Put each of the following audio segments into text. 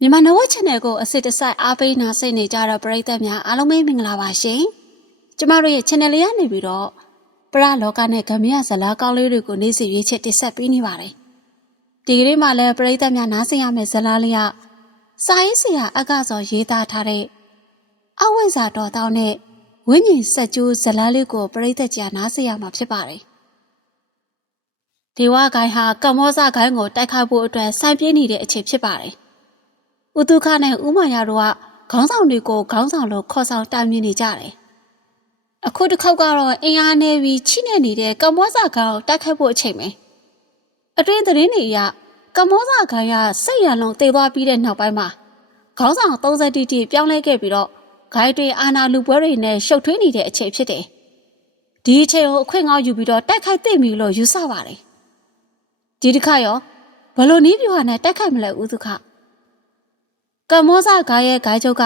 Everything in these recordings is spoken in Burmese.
မြန်မာနဝ channel ကိုအစစ်တစိုက်အားပေးနာစိတ်နေကြတော့ပရိသတ်များအားလုံးပဲမင်္ဂလာပါရှင်။ကျမတို့ရဲ့ channel လေးကနေပြီးတော့ပရလောကနဲ့ဂမရဇလားကောင်းလေးတွေကိုနေ့စဉ်ရွေးချက်တင်ဆက်ပေးနေပါတယ်။ဒီကနေ့မှလည်းပရိသတ်များနားဆင်ရမယ့်ဇလားလေးကစာရေးဆရာအက္ခစောရေးသားထားတဲ့အဝိဇ္ဇာတော်တောင်းနဲ့ဝိညာဉ်ဆက်ကျိုးဇလားလေးကိုပရိသတ်ကြာနားဆင်ရမှာဖြစ်ပါတယ်။ဒေဝဂိုင်းဟာကမ္မောဇဂိုင်းကိုတိုက်ခိုက်ဖို့အတွက်စိုင်းပြင်းနေတဲ့အချိန်ဖြစ်ပါတယ်။ ဦးတုခနဲ့ဦးမရတို့ကခေါင်းဆောင်တွေကိုခေါင်းဆောင်လို့ခေါ်ဆောင်တာမြင်နေကြတယ်။အခုတစ်ခေါက်ကတော့အင်အားနေပြီးချိနေနေတဲ့ကမ္ဘောဇကောင်ကိုတိုက်ခိုက်ဖို့အချိန်ပဲ။အတွင်းသတင်းတွေအရကမ္ဘောဇကောင်ကစိတ်ရလုံးတေသွားပြီးတဲ့နောက်ပိုင်းမှာခေါင်းဆောင်30တိတိပြောင်းလဲခဲ့ပြီးတော့ဂိုင်းတွေအာနာလူပွဲတွေနဲ့ရှုပ်ထွေးနေတဲ့အချိန်ဖြစ်တယ်။ဒီအချိန်ကိုအခွင့်ကောင်းယူပြီးတော့တိုက်ခိုက်သိပြီလို့ယူဆပါတယ်။ဒီတစ်ခါရောဘလို့နီးပြူဟာနဲ့တိုက်ခိုက်မလဲဦးသူခ ကမ္ဘောဇဂါရဲ့ဂိုင်းချုပ်က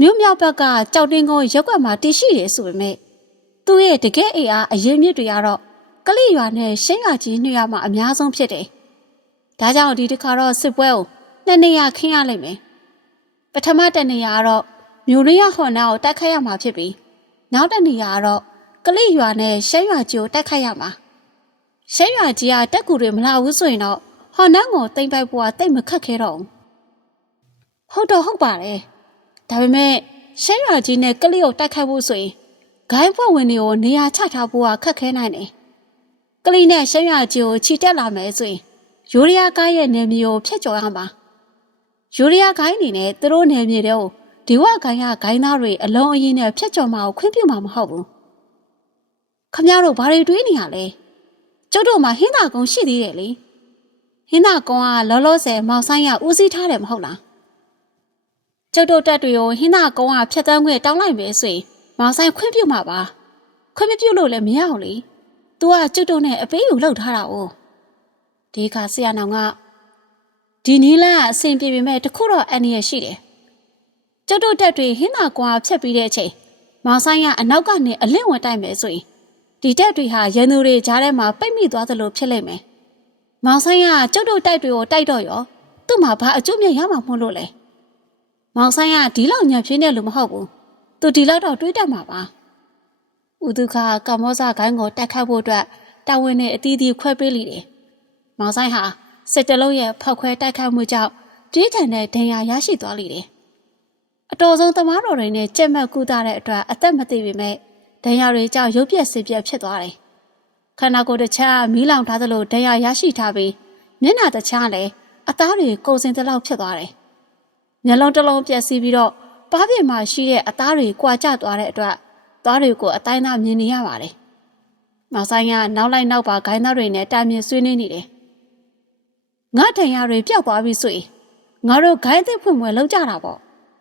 မြို့မြောက်ဘက်ကကြောက်တင်းကုန်းရက်ွက်မှာတည်ရှိတယ်ဆိုပေမဲ့သူ့ရဲ့တကယ်အေးအားအရင်မြစ်တွေကတော့ကလိရွာနဲ့ရှင်းရွာကြီးနှစ်ရွာမှာအများဆုံးဖြစ်တယ်။ဒါကြောင့်ဒီတစ်ခါတော့စစ်ပွဲကိုနှစ်နေရာခင်းရလိမ့်မယ်။ပထမတနေရာကတော့မြို့ရင်းဟွန်နာကိုတိုက်ခိုက်ရမှာဖြစ်ပြီးနောက်တနေရာကတော့ကလိရွာနဲ့ရှင်းရွာကြီးကိုတိုက်ခိုက်ရမှာ။ရှင်းရွာကြီးကတက်ကူတွေမလာဘူးဆိုရင်တော့ဟွန်နာကိုတိမ့်ပိုက်ဖို့ကတိတ်မခက်ခဲတော့ဘူး။ ဟုတ်တော့ဟုတ်ပါတယ်။ဒါပေမဲ့ရှဲရွာကြီးနဲ့ကလေးကိုတိုက်ခိုက်ဖို့ဆိုရင်ဂိုင်းဖွဲ့ဝင်တွေကိုနေရာချထားဖို့ကခက်ခဲနိုင်တယ်။ကလေးနဲ့ရှဲရွာကြီးကိုခြိတက်လာမယ်ဆိုရင်ယူရီးယားကိုင်းရဲ့နယ်မြေကိုဖျက်ကျော်ရမှာ။ယူရီးယားကိုင်းအနေနဲ့သူတို့နယ်မြေတွေကိုဒီဝကိုင်းကဂိုင်းသားတွေအလုံးအရင်းနဲ့ဖျက်ကျော်မှာကိုခွင့်ပြုမှာမဟုတ်ဘူး။ခမရတို့ဘာတွေတွေးနေရလဲ။ကျုပ်တို့မှာဟင်းသာကုန်းရှိသေးတယ်လေ။ဟင်းသာကုန်းကလောလောဆယ်မောင်ဆိုင်ရဦးစီးထားတယ်မဟုတ်လား။ ကျုပ်တို့တက်တွေကိုဟင်းသာကုန်းကဖျက်တမ်းခွင့်တောင်းလိုက်မယ်ဆိုရင်မောင်ဆိုင်ခွင့်ပြုမှာပါခွင့်မပြုလို့လည်းမရအောင်လေ။ तू ကကျုပ်တို့နဲ့အပေးယူလောက်ထားတာ哦ဒီခါဆရာနောင်ကဒီနီလန်းကအဆင်ပြေပေမဲ့တခုတော့အန်ရရှိတယ်ကျုပ်တို့တက်တွေဟင်းသာကွာဖြတ်ပြီးတဲ့အချိန်မောင်ဆိုင်ကအနောက်ကနေအလင့်ဝင်တိုက်မယ်ဆိုရင်ဒီတက်တွေဟာရန်သူတွေကြားထဲမှာပိတ်မိသွားသလိုဖြစ်လိမ့်မယ်မောင်ဆိုင်ကကျုပ်တို့တိုက်တွေကိုတိုက်တော့ရောသူ့မှာဘာအကျိုးမြတ်ရမှာမဟုတ်လို့လဲ မောင်ဆိုင်ကဒီလောက်ညံပြင်းတဲ့လူမဟုတ်ဘူးသူဒီလောက်တော့တွေးတတ်မှာပါဥဒုခကမ္မောဇဂိုင်းကိုတက်ခတ်ဖို့အတွက်တာဝန်နဲ့အသီးသီးခွဲပေးလိတယ်မောင်ဆိုင်ဟာစစ်တလုံးရဲ့ဖောက်ခွဲတိုက်ခတ်မှုကြောင့်ပြင်းထန်တဲ့ဒဏ်ရာရရှိသွားလိတယ်အတော်ဆုံးသမားတော်တွေနဲ့ကြက်မှတ်ကူးတဲ့အတွက်အသက်မသေးပေမဲ့ဒဏ်ရာတွေကြောင့်ရုပ်ပြက်စေပြက်ဖြစ်သွားတယ်ခန္ဓာကိုယ်တစ်ခြားမီးလောင်ထားသလိုဒဏ်ရာရရှိထားပြီးမျက်နှာတစ်ခြားလည်းအသားတွေကုန်စင်တဲ့လောက်ဖြစ်သွားတယ် မျက်လုံးတစ်လုံးပြက်စီးပြီးတော့ပါးပြင်မှာရှိတဲ့အသားတွေကွာကျသွားတဲ့အတွက်သားတွေကိုအတိုင်းသားမြင်နေရပါတယ်။မောင်ဆိုင်ကနောက်လိုက်နောက်ပါဂိုင်းသားတွေနဲ့တာမြင်ဆွေးနွေးနေတယ်။ငါထင်ရတွေပျောက်သွားပြီဆိုရင်ငါတို့ဂိုင်းသစ်ဖွင့်ပွဲလောက်ကြတာပေါ့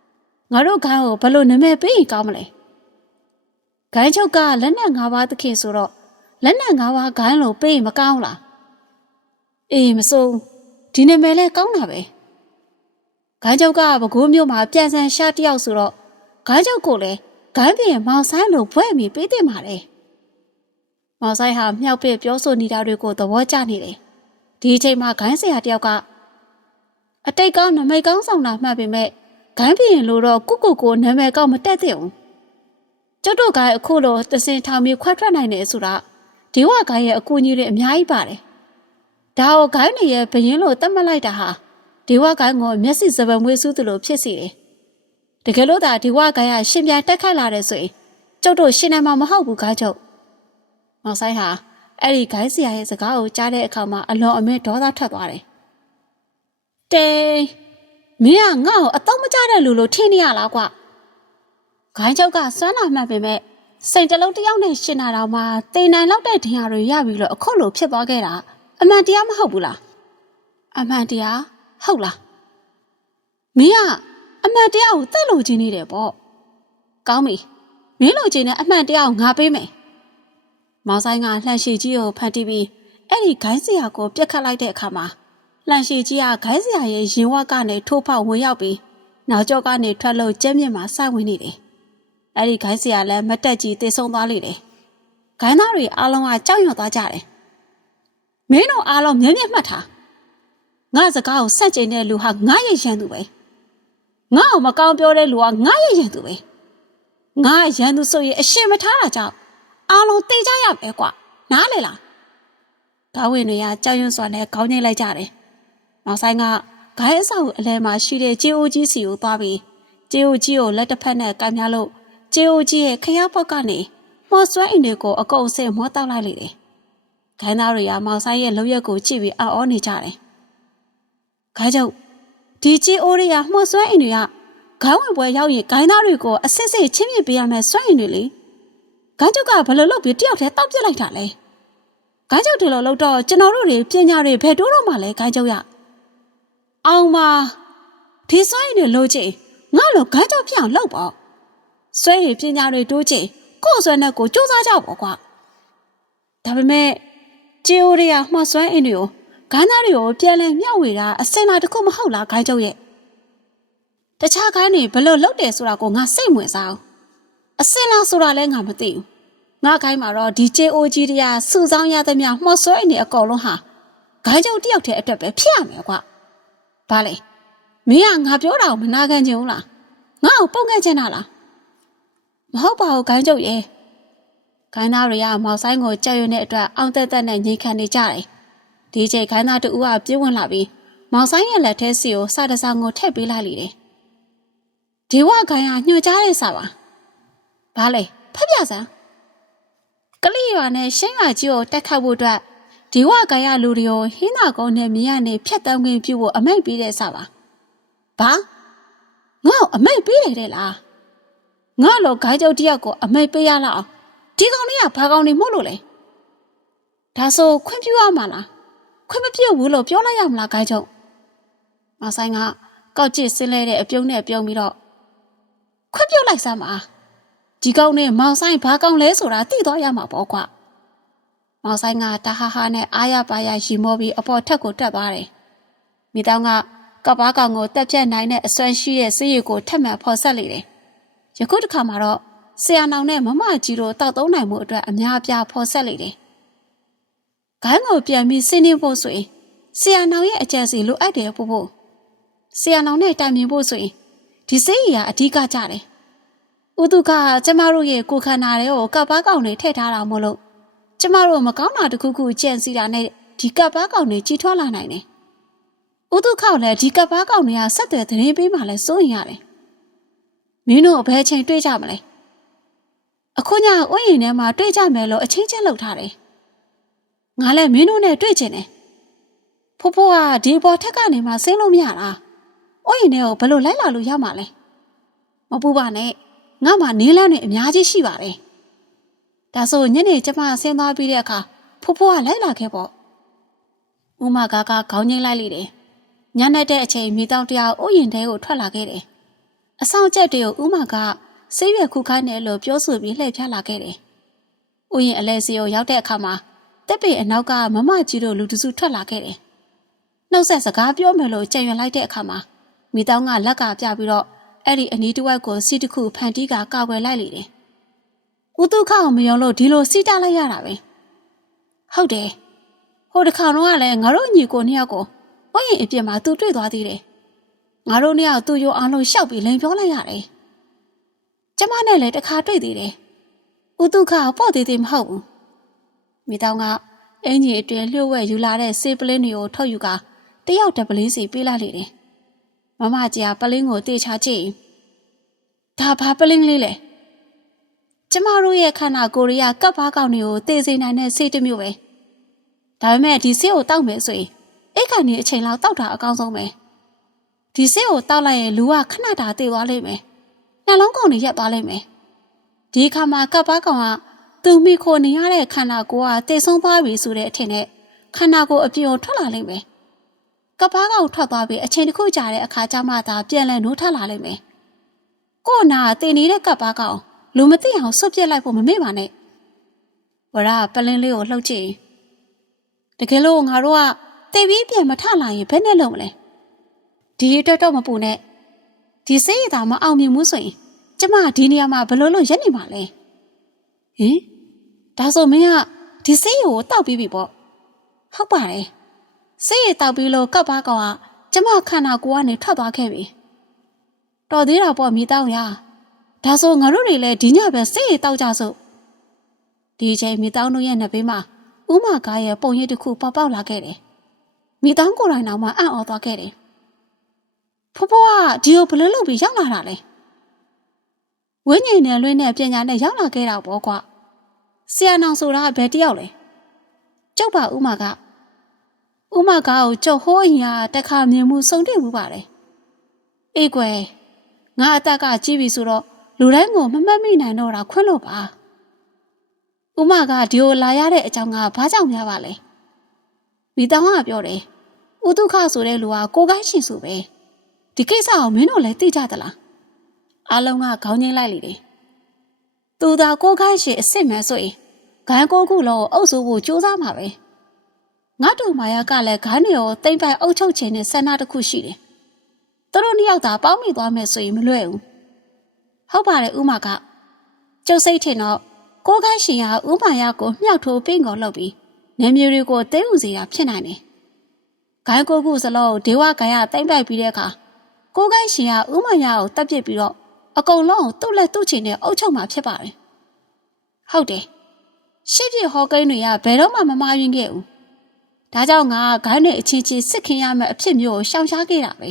။ငါတို့ဂိုင်းကိုဘယ်လိုနာမည်ပေးရင်ကောင်းမလဲ။ဂိုင်းချုပ်ကလက်နက်၅ပါးသခင်ဆိုတော့လက်နက်၅ပါးဂိုင်းလို့ပေးရင်မကောင်းလား။အေးမစိုးဒီနာမည်လဲကောင်းတာပဲ။ ဂိုင်းချုပ်ကပဲခူးမြို့မှာပြန်ဆန်ရှာတယောက်ဆိုတော့ဂိုင်းချုပ်ကိုလည်းဂိုင်းပြင်မောင်ဆိုင်လိုဘွဲ့မီပေးတင်ပါတယ်။မောင်ဆိုင်ဟာမြောက်ပစ်ပြောဆိုနေတာတွေကိုသဘောကျနေတယ်။ဒီအချိန်မှာဂိုင်းဆရာတယောက်ကအတိတ်ကောင်းနမိတ်ကောင်းဆောင်တာမှတ်ပေမဲ့ဂိုင်းပြင်လိုတော့ကုကုကိုနာမည်ကောင်းမတက်သင့်ဘူး။ကျုပ်တို့ကအခုလိုတစင်ထောင်ပြီးခွဲထွက်နိုင်တယ်ဆိုတာဒီဝဂိုင်းရဲ့အကူအညီတွေအများကြီးပါတယ်။ဒါကိုဂိုင်းနေရဲ့ဘရင်လို့သတ်မှတ်လိုက်တာဟာ ဒီဝကိုင်းကိုမျက်စိစပံမွေးစူးသလိုဖြစ်စီတယ်။တကယ်လို့သာဒီဝကိုင်းကရှင်ပြန်တက်ခိုက်လာတဲ့ဆိုရင်ကျုပ်တို့ရှင်နိုင်မှာမဟုတ်ဘူးကားကျုပ်။မောင်ဆိုင်ဟာအဲ့ဒီဂိုင်းဆရာရဲ့စကားကိုကြားတဲ့အခါမှာအလွန်အမင်းဒေါသထွက်သွားတယ်။တေးမင်းကငါ့ကိုအတော့မကြတဲ့လူလိုထင်နေရလားကွ။ဂိုင်းကျုပ်ကစွမ်းနာမှတ်ပေမဲ့စိတ်တလုံးတယောက်နဲ့ရှင်နာတော့မှတိမ်နိုင်လောက်တဲ့ဒဏ်ရာတွေရပြီးတော့အခုလိုဖြစ်သွားခဲ့တာအမှန်တရားမဟုတ်ဘူးလား။အမှန်တရား ဟုတ်လားမင်းကအမှန်တရားကိုသိလို့ချင်းနေတယ်ပေါ့ကောင်းပြီမင်းလိုချင်တဲ့အမှန်တရားကိုငါပေးမယ်မောင်ဆိုင်ကလှန်ရှိကြီးကိုဖန်တီးပြီးအဲ့ဒီဂိုင်းစရာကိုပြက်ခတ်လိုက်တဲ့အခါမှာလှန်ရှိကြီးကဂိုင်းစရာရဲ့ရင်ဝတ်ကနေထိုးဖောက်ဝင်ရောက်ပြီးနောက်ကျောကနေထွက်လို့ကျဲမြင့်မှာစိုက်ဝင်နေတယ်အဲ့ဒီဂိုင်းစရာလည်းမတက်ကြီးတေဆုံးသွားလိမ့်တယ်ဂိုင်းသားတွေအားလုံးကကြောက်ရွံ့သွားကြတယ်မင်းတို့အားလုံးမျက်မျက်မှတ်ထား ငါစကားကိုစက်ကျင်တဲ့လူဟာငါရဲ့ရန်သူပဲငါ့အောင်မကောင်းပြောတဲ့လူကငါရဲ့ရန်သူပဲငါရန်သူဆိုရင်အရှင်မထားတာကြောင့်အားလုံးသိကြရမယ်ကွာနားလေလားကောင်းဝင်တွေကကြောက်ရွံ့စွာနဲ့ခေါင်းငိတ်လိုက်ကြတယ်နောက်ဆိုင်ကဂိုင်းအဆောက်အလဲမှာရှိတဲ့ကျေအိုကြီးစီကိုသွားပြီးကျေအိုကြီးကိုလက်တစ်ဖက်နဲ့ကမ်းပြလို့ကျေအိုကြီးရဲ့ခရပေါက်ကနေမော်ဆွဲအိမ်တွေကိုအကုန်အစင်မောတောက်လိုက်လေတယ်ခိုင်းသားတွေကမောင်ဆိုင်ရဲ့လုံရက်ကိုကြည့်ပြီးအော်နေကြတယ် ခိုင်းကျုပ်ဒီကျေအိုတွေကမော်ဆွဲအိမ်တွေကခေါင်းဝင်ပွဲရောက်ရင်ဂိုင်းသားတွေကိုအစစ်စစ်ချင်းမြစ်ပေးရမယ်ဆွဲအိမ်တွေလေခိုင်းကျုပ်ကဘယ်လိုလုပ်ပြီးတယောက်တည်းတောက်ပြစ်လိုက်တာလဲခိုင်းကျုပ်ဒီလိုလုပ်တော့ကျွန်တော်တို့တွေပညာတွေဘယ်တိုးတော့မှလဲခိုင်းကျုပ်ရအောင်ပါဒီစွဲရည်တွေလိုချင်ငါလိုဂန်းကြောက်ပြအောင်လုပ်ပေါ့စွဲရည်ပညာတွေတိုးချင်ကို့စွဲနဲ့ကိုစူးစမ်းကြပေါ့ကွာဒါပေမဲ့ဂျီအိုရီယာမှစွဲအင်းတွေကို ဂန်းသားတွေကိုပြန်လဲမျှဝေတာအစင်လာတစ်ခုမဟုတ်လားဂိုင်းကျုပ်ရဲ့တခြားဂိုင်းတွေဘယ်လိုလုပ်တယ်ဆိုတာကိုငါစိတ်ဝင်စားအောင်အစင်လာဆိုတာလည်းငါမသိဘူးငါဂိုင်းမှာတော့ဒီ JOG တရားစုဆောင်းရသမျှမှစွဲအင်းတွေအကုန်လုံးဟာဂိုင်းကျုပ်တယောက်တည်းအတွက်ပဲဖြစ်ရမယ်ကွာ။ဘာလဲ။မင်းကငါပြောတာကိုမနာခံချင်ဘူးလား။ငါ့ကိုပုံခဲ့ချင်တာလား။မဟုတ်ပါဘူးခိုင်းကျုပ်ရဲ့။ခိုင်းသားတွေကမောက်ဆိုင်ကိုကြောက်ရွံ့တဲ့အတွက်အောင်တက်တက်နဲ့ငိန်ခံနေကြတယ်။ ဒီချိန်ခိုင်းသားတူကပြေးဝင်လာပြီးမောက်ဆိုင်ရဲ့လက်ထဲစီကိုစတစားကိုထည့်ပေးလိုက်လေတယ်။ဒီဝခိုင်းကညှို့ကြားတဲ့စာပါ။ဘာလဲဖတ်ပြစမ်း။ကလေးရွာနဲ့ရှင်းရွာကြီးကိုတက်ခတ်ဖို့အတွက်ဒီဝကရလူတွေကိုဟင်းသာကုန်းနဲ့မြင်းရနေဖြတ်တောင်းခွင့်ပြုဖို့အမိတ်ပေးတဲ့စပါ။ဘာငါ့ကိုအမိတ်ပေးတယ်တဲ့လား။ငါလိုဂိုင်းကျုပ်တယောက်ကိုအမိတ်ပေးရလောက်အောင်ဒီကောင်လေးကဘာကောင်နေမို့လို့လဲ။ဒါဆိုခွင့်ပြုရမှာလား။ ခွင့်မပြုတ်ဘူးလို့ပြောလိုက်ရမလားဂိုင်းကျုပ်။မဆိုင်ကကောက်ကျစ်ဆင်းလဲတဲ့အပြုံးနဲ့ပြုံးပြီးတော့ခွင့်ပြုတ်လိုက်စမ်းပါ။ဒီကောင်နဲ့မောင်ဆိုင်ဘာကောင်လဲဆိုတာသိတော့ရမှာပေါ့ကွာ။မောင်ဆိုင်ကတဟာဟာနဲ့အားရပါရရီမောပြီးအပေါ်ထက်ကိုတက်သွားတယ်။မိတောင်ကကပ္ပားကောင်ကိုတက်ပြတ်နိုင်တဲ့အစွမ်းရှိတဲ့စည်းရည်ကိုထက်မှန်ဖော်ဆက်လေတယ်။ယခုတစ်ခါမှာတော့ဆရာနောင်နဲ့မမကြီးတို့တောက်သုံးနိုင်မှုအတွက်အများအပြားဖော်ဆက်လေတယ်။ ဂိုင်းကိုပြန်ပြီးစင်းနေဖို့ဆိုရင်ဆရာနောင်ရဲ့အကြံစီလိုအပ်တယ်ပို့ဖို့ဆရာနောင်နဲ့တိုင်ပင်ဖို့ဆိုရင်ဒီစိတ်ရည်ကအဓိကကြတယ်။ဥတုကကျမတို့ရဲ့ကိုယ်ခန္ဓာတွေကိုကပ္ပားကောင်တွေထည့်ထားတာမို့လို့ကျမတို့မကောင်းတာတစ်ခုခုကြံစီတာနဲ့ဒီကပ်ပားကောင်တွေကြီးထွားလာနိုင်တယ်။ဥတုခောက်လည်းဒီကပ်ပားကောင်တွေကဆက်သွယ်သတင်းပေးမှလည်းစိုးရင်ရတယ်။မင်းတို့ဘယ်ချိန်တွေ့ကြမလဲ။အခုညဥယျာဉ်ထဲမှာတွေ့ကြမယ်လို့အချင်းချင်းလှုပ်ထားတယ်။ ငါလည်းမင်းတို့နဲ့တွေ့ချင်တယ်။ဖိုးဖိုးကဒီပေါ်ထက်ကနေမှဆင်းလို့မရလား။ဥယျာဉ်ထဲကိုဘယ်လိုလိုက်လာလို့ရမှာလဲ။မပူပါနဲ့။ငါမှနင်းလန်းတွေအများကြီးရှိပါတယ်။ဒါဆိုညနေကျမဆင်းသွားပြီးတဲ့အခါဖိုးဖိုးကလိုက်လာခဲ့ပေါ့။ဥမကားကခေါင်းငိမ့်လိုက်လေတယ်။ညနေတဲ့အချိန်မြေတောင်တရာဥယျာဉ်ထဲကိုထွက်လာခဲ့တယ်။အဆောင်ချက်တွေကိုဥမကဆေးရွက်ခုခိုင်းတယ်လို့ပြောဆိုပြီးလှည့်ဖြားလာခဲ့တယ်။ဥယျာဉ်အလဲစီကိုရောက်တဲ့အခါမှာ တက်ပေအနောက်ကမမကြီးတို့လူတစုထွက်လာခဲ့တယ်။နှုတ်ဆက်စကားပြောမယ်လို့ကြံရွယ်လိုက်တဲ့အခါမှာမိတောင်းကလက်ကပြပြီးတော့အဲ့ဒီအနီးတစ်ဝက်ကိုစီတစ်ခုဖန်တီးကကောက်ွယ်လိုက်လေတယ်။ဦးတုခအောင်မယုံလို့ဒီလိုစီးတလိုက်ရတာပဲ။ဟုတ်တယ်။ဟိုတစ်ခါတော့ကလည်းငါတို့ညီကိုနှစ်ယောက်ကိုဝိုင်းရင်အပြစ်မှာသူတွေ့သွားသေးတယ်။ငါတို့နှစ်ယောက်သူ့ရိုးအောင်လို့ရှောက်ပြီးလိန်ပြောလိုက်ရတယ်။ကျမနဲ့လည်းတစ်ခါတွေ့သေးတယ်။ဦးတုခပေါ့သေးသေးမဟုတ်ဘူး။ မိတောင်းကအင်ကြီးအတွင်လျှို့ဝဲယူလာတဲ့ဆေးပလင်းတွေကိုထုတ်ယူကတယောက်တပလင်းစီပေးလိုက်လေတယ်။မမကြီးကပလင်းကိုတေချာကြည့်။ဒါဘာပလင်းလေးလဲ။ကျမတို့ရဲ့ခန္ဓာကိုယ်ရကပ်ပါကောင်တွေကိုသေစေနိုင်တဲ့ဆေးတစ်မျိုးပဲ။ဒါပေမဲ့ဒီဆေးကိုတောက်မယ်ဆိုရင်အိတ်ခါနေအချိန်လောက်တောက်တာအကောင်းဆုံးပဲ။ဒီဆေးကိုတောက်လိုက်ရင်လူကခဏတာသေသွားလိမ့်မယ်။နှလုံးကောင်တွေရက်သွားလိမ့်မယ်။ဒီအခါမှာကပ်ပါကောင်က သူမိခိုနေရတဲ့ခန္ဓာကိုယ်ကတိတ်ဆုံးသွားပြီဆိုတဲ့အထင်နဲ့ခန္ဓာကိုယ်အပြင်ကိုထွက်လာလိမ့်မယ်။ကပ်ပါကောင်ထွက်သွားပြီးအချိန်တစ်ခုကြာတဲ့အခါကျမှသာပြန်လဲနိုးထလာလိမ့်မယ်။ကို့နာတင်နေတဲ့ကပ်ပါကောင်လူမသိအောင်ဆွတ်ပြစ်လိုက်ဖို့မမေ့ပါနဲ့။ဝရပလင်းလေးကိုလှုပ်ကြည့်။တကယ်လို့ငါတို့ကတေပြီးပြန်မထလာရင်ဘယ်နဲ့လုပ်မလဲ။ဒီအတွက်တော့မပူနဲ့။ဒီစိတ်ရတာမအောင်မြင်ဘူးဆိုရင်ကျမဒီနေရာမှာဘယ်လိုလုပ်ရက်နေမှာလဲ။ဟင် ဒါဆိုမင်းကဒီစိတ်ရကိုတောက်ပြီးပြီပေါ့။ဟုတ်ပါတယ်။စိတ်ရတောက်ပြီးလို့ကပ်ပါကောင်ကကျမခန္ဓာကိုယ်ကနေထွက်သွားခဲ့ပြီတော်သေးတာပေါ့မိတောင်းရဒါဆိုငါတို့တွေလည်းဒီညပဲစိတ်ရတောက်ကြစို့ဒီအချိန်မိတောင်းတို့ရဲ့နှစ်ဘေးမှာဥမကားရဲ့ပုံရိပ်တစ်ခုပေါက်ပေါက်လာခဲ့တယ်မိတောင်းကိုယ်တိုင်တော့မှအံ့ဩသွားခဲ့တယ်ဖိုးဖိုးကဒီကိုဘယ်လိုလုပ်ပြီးရောက်လာတာလဲဝင်းငိန်နဲ့လွင်းနဲ့ပညာနဲ့ရောက်လာခဲ့တာပေါ့ကွာ ဆရာနောင်ဆိုတာဘယ်တယောက်လဲကျုပ်ပါဥမကဥမကားကိုကြောက်ဟိုးအင်ကတခါမြင်မှုစုံတွေ့မှုပါတယ်အေးကွယ်ငါအသက်ကကြီးပြီဆိုတော့လူတိုင်းကိုမမှတ်မိနိုင်တော့တာခွင့်လို့ပါဥမကဒီကိုလာရတဲ့အကြောင်းကဘာကြောင့်များပါလဲမိတောင်ကပြောတယ်ဥဒုခဆိုတဲ့လူကကိုကိုင်းရှင်ဆိုပဲဒီကိစ္စကိုမင်းတို့လည်းသိကြသလားအားလုံးကခေါင်းငိမ့်လိုက်လေတယ် သူသာကိုကိုင်းရှင်အစ်စ်မှန်ဆိုရင်ဂိုင်းကိုခုလုံးကိုအုပ်စိုးဖို့ကြိုးစားမှာပဲငါတို့မာယာကလည်းဂိုင်းတွေကိုတိမ့်ပိုင်အုပ်ချုပ်ခြင်းနဲ့ဆန္ဒတစ်ခုရှိတယ်သူတို့နှစ်ယောက်သာပေါင်းမိသွားမယ်ဆိုရင်မလွယ်ဘူးဟုတ်ပါတယ်ဥမာကကျုပ်စိတ်ထင်တော့ကိုကိုင်းရှင်ကဥမာရကိုမြှောက်ထိုးပင့်ကုန်လုပ်ပြီးနေမျိုးတွေကိုတဲဥစေတာဖြစ်နိုင်တယ်ဂိုင်းကိုခုစလုံးဒေဝဂိုင်းကတိမ့်ပိုက်ပြီးတဲ့အခါကိုကိုင်းရှင်ကဥမာရကိုတပ်ပစ်ပြီးတော့ အကုန်လုံးကိုသူ့လက်သူ့ချင်နဲ့အုပ်ချုပ်မှာဖြစ်ပါတယ်ဟုတ်တယ်ရှစ်ပြဟောကိန်းတွေကဘယ်တော့မှမမာရင်ခဲ့ဘူးဒါကြောင့်ငါဂိုင်းနဲ့အချင်းချင်းစစ်ခင်ရမယ့်အဖြစ်မျိုးကိုရှောင်ရှားခဲ့တာပဲ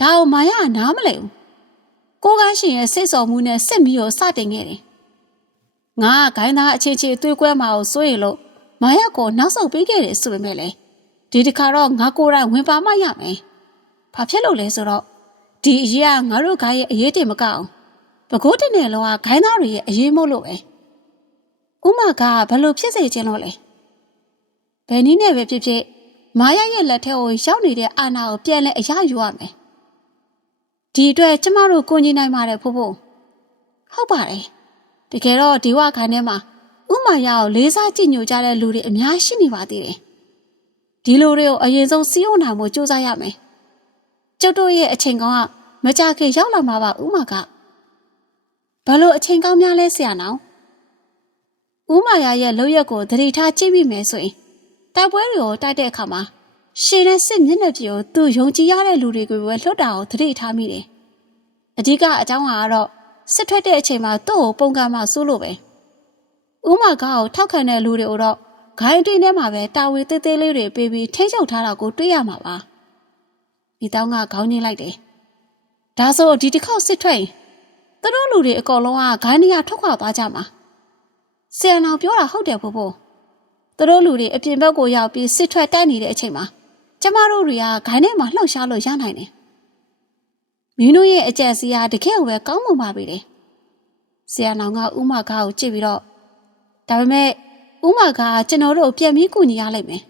ဒါအောင်မာရကနားမလဲဘူးကိုကိုင်းရှင်ရဲ့စိတ်ဆော်မှုနဲ့စစ်မီးကိုစတင်ခဲ့တယ်ငါကဂိုင်းသားအချင်းချင်းတွေ့ကွဲမှာကိုစိုးရင်လို့မာရကိုနောက်ဆုတ်ပေးခဲ့တယ်ဆိုပေမဲ့လေဒီတစ်ခါတော့ငါကိုယ်တိုင်ဝင်ပါမှရမယ်ဘာဖြစ်လို့လဲဆိုတော့ ဒီအရေးကငါတို့ဂိုင်းရဲ့အရေးတင်မကအောင်ပကိုးတနေလုံးကဂိုင်းသားတွေရဲ့အရေးမို့လို့ပဲဥမာကဘလို့ဖြစ်စေခြင်းလို့လဲဘယ်နည်းနဲ့ပဲဖြစ်ဖြစ်မာရရဲ့လက်ထဲကိုရောက်နေတဲ့အာနာကိုပြန်လဲအရယူရမယ်ဒီအတွက်ကျမတို့ကိုကြီးနိုင်ပါတယ်ဖိုးဖိုးဟုတ်ပါတယ်တကယ်တော့ဒီဝခိုင်ထဲမှာဥမာရကိုလေးစားကြည့်ညိုကြတဲ့လူတွေအများရှိနေပါသေးတယ်ဒီလူတွေကိုအရင်ဆုံးစီးအောင်နိုင်မှုစူးစမ်းရမယ် ကျုပ်တို့ရဲ့အချိန်ကောင်ကမကြခင်ရောက်လာမှာပါဥမာကဘလို့အချိန်ကောင်းများလဲဆရာနောင်ဥမာရရဲ့လောက်ရက်ကိုသတိထားကြည့်မိမယ်ဆိုရင်တိုက်ပွဲတွေကိုတိုက်တဲ့အခါမှာရှည်တဲ့စစ်မျက်နှာပြေကိုသူယုံကြည်ရတဲ့လူတွေကိုပဲလွတ်တာကိုသတိထားမိတယ်။အဓိကအကြောင်းကတော့စစ်ထွက်တဲ့အချိန်မှာသူ့ကိုပုံကံမှစိုးလို့ပဲ။ဥမာကားကိုထောက်ခံတဲ့လူတွေကိုတော့ဂိုင်းတင်းထဲမှာပဲတာဝေသေးသေးလေးတွေပေးပြီးထိချုပ်ထားတာကိုတွေ့ရမှာပါ။ မိတောင်းကခေါင်းညှိလိုက်တယ်။ဒါဆိုဒီတစ်ခေါက်စစ်ထွက်ရင်သူတို့လူတွေအကုန်လုံးကဂိုင်းနေရထွက်ခွာသွားကြမှာ။ဆရာနောင်ပြောတာဟုတ်တယ်ဖို့ဖို့။သူတို့လူတွေအပြင်ဘက်ကိုရောက်ပြီးစစ်ထွက်တိုက်နေတဲ့အချိန်မှာကျမတို့တွေကဂိုင်းထဲမှာလှောက်ရှားလို့ရနိုင်တယ်။မင်းတို့ရဲ့အကြက်စီးဟာတကယ်ကိုပဲကောင်းမွန်ပါပြီလေ။ဆရာနောင်ကဥမကားကိုကြည့်ပြီးတော့ဒါပေမဲ့ဥမကားကျွန်တော်တို့ပြန်ပြီးကူညီရလိမ့်မယ်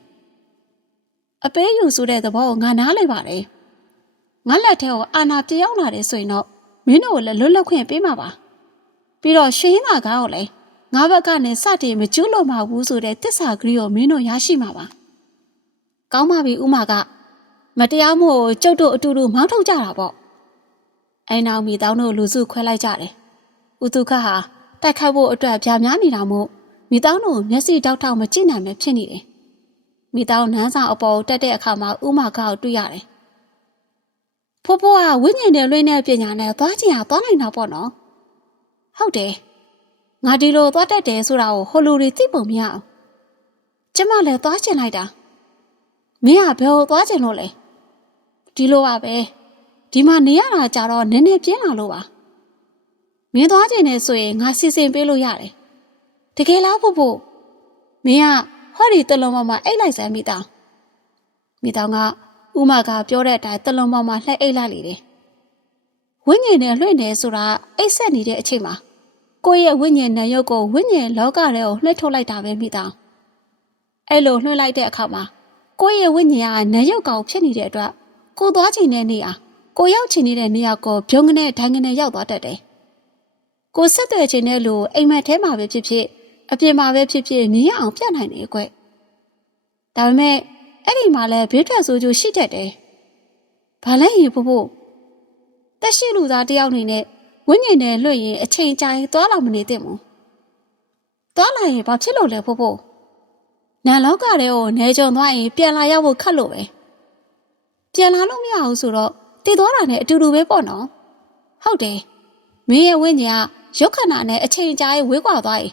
။အပေးယူဆိုတဲ့သဘောကိုငါနားလည်ပါတယ်။ ငါလက်ထဲကိုအာနာပြေရောက်လာတယ်ဆိုရင်တော့မင်းတို့ကိုလည်းလွတ်လပ်ခွင့်ပေးမှာပါ။ပြီးတော့ရှင်သာကားကိုလည်းငါဘက်ကနေစတင်မကျူးလို့မှာဘူးဆိုတဲ့တစ္ဆာဂရီကိုမင်းတို့ရရှိမှာပါ။ကောင်းပါပြီဥမာကမတရားမှုကိုကျုပ်တို့အတူတူမောင်းထုတ်ကြတာပေါ့။အဲနောက်မိသားတို့လူစုခွဲလိုက်ကြတယ်။ဥတုခဟာတိုက်ခိုက်ဖို့အတွက်ဗျာများနေတာမို့မိသားတို့မျက်စိတောက်တောက်မကြည့်နိုင်ပဲဖြစ်နေတယ်။မိသားနန်းဆောင်အပေါ်တက်တဲ့အခါမှာဥမာကကိုတွေ့ရတယ်။ ဖိုးဖိုးကဝိညာဉ်နဲ့လွှဲတဲ့ပညာနဲ့သွားချင်တာသွားနိုင်တာပေါ့နော်။ဟုတ်တယ်။ငါဒီလိုသွားတတ်တယ်ဆိုတာကိုဟိုလူတွေသိပုံမရအောင်။ကျမလည်းသွားချင်လိုက်တာ။မင်းကဘယ်ကိုသွားချင်လို့လဲ။ဒီလိုပါပဲ။ဒီမှာနေရတာကြတော့နည်းနည်းပြင်းလာလို့ပါ။မင်းသွားချင်နေဆိုရင်ငါစီစဉ်ပေးလို့ရတယ်။တကယ်လားဖို့ဖို့မင်းကဟောဒီတလုံးမမအိတ်လိုက်စမ်းမိသား။မိသားက ဥမာကပြောတဲ့အတိုင်းတလုံးမမလှည့်အိတ်လိုက်လေတယ်။ဝိညာဉ်နဲ့လွှင့်နေဆိုတာအိတ်ဆက်နေတဲ့အချိန်မှာကိုယ့်ရဲ့ဝိညာဉ်နဲ့ရုပ်ကိုဝိညာဉ်လောကထဲကိုလွှဲထုတ်လိုက်တာပဲမိသား။အဲ့လိုလွှဲလိုက်တဲ့အခါမှာကိုယ့်ရဲ့ဝိညာဉ်ကနရုပ်ကောင်ဖြစ်နေတဲ့အတွက်ကိုသွားချင်တဲ့နေရာကိုရောက်ချင်နေတဲ့နေရာကိုပြုံးကနေထိုင်ကနေရောက်သွားတတ်တယ်။ကိုဆက်သွယ်ချင်တဲ့လူအိမ်မက်ထဲမှာပဲဖြစ်ဖြစ်အပြင်မှာပဲဖြစ်ဖြစ်မြင်ရအောင်ပြနိုင်တယ်ကွ။ဒါပေမဲ့ အဲ့ဒီမှာလည်းဘေးထွက်ဆိုးကျိုးရှိတတ်တယ်။ဘာလဲရေဖို့ဖို့တက်ရှိလူသားတယောက်အနေနဲ့ဝိညာဉ်နဲ့လွှတ်ရင်အချိန်ကြာရင်သွားလာမနေသင့်ဘူး။သွားလာရင်ဘာဖြစ်လို့လဲဖို့ဖို့နာလောက်ကတည်းကိုနေကြုံသွားရင်ပြန်လာရောက်ဖို့ခက်လို့ပဲပြန်လာလို့မရဘူးဆိုတော့တည်သွားတာနဲ့အတူတူပဲပေါ့နော်ဟုတ်တယ်မင်းရဲ့ဝိညာဉ်ကရုပ်ခန္ဓာနဲ့အချိန်ကြာရေးဝေးကွာသွားရင်